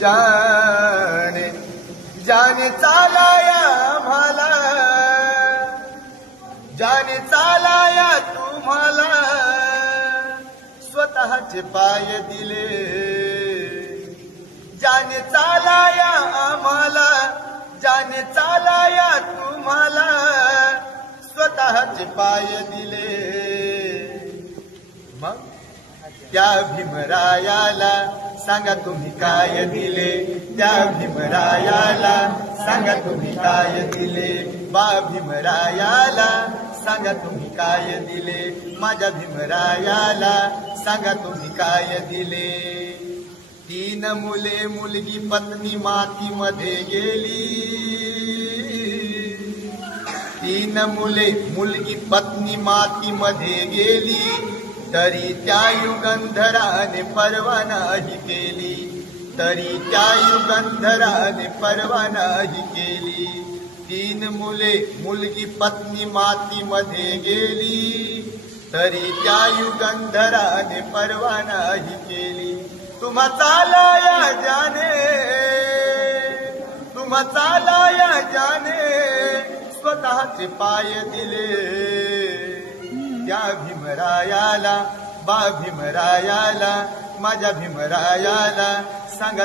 जाने जाने चालाया आम्हाला, जाने चालाया तुम्हाला, स्वतःचे पाय दिले. जाने चालाया आम्हाला, जाने चालाया तुम्हाला, स्वतःचे पाय दिले. मग त्या भीमरायाला सांगा तुम्ही काय दिले, त्या भीमरायाला सांगा तुम्ही काय दिले. बा भीमरायाला सांगा तुम्ही काय दिले, माझ्या भीमरायाला सांगा तुम्ही काय दिले. 3 मुले मुलगी पत्नी मातीमध्ये गेली, 3 मुले मुलगी पत्नी मातीमध्ये गेली, तरी त्या युगंधराने पर्वा नाही केली, तरी त्या युगंधराने पर्वा नाही केली. 3 मुले मुलगी पत्नी मातीमध्ये गेली, तरी त्या युगंधराने पर्वा नाही केली. तुम्हा चालाया जाने, तुम्हा चालाया जाने, स्वतःचे पाय दिले. त्या भीमरायाला, बा भीमरायाला, माझ्या भीमरायाला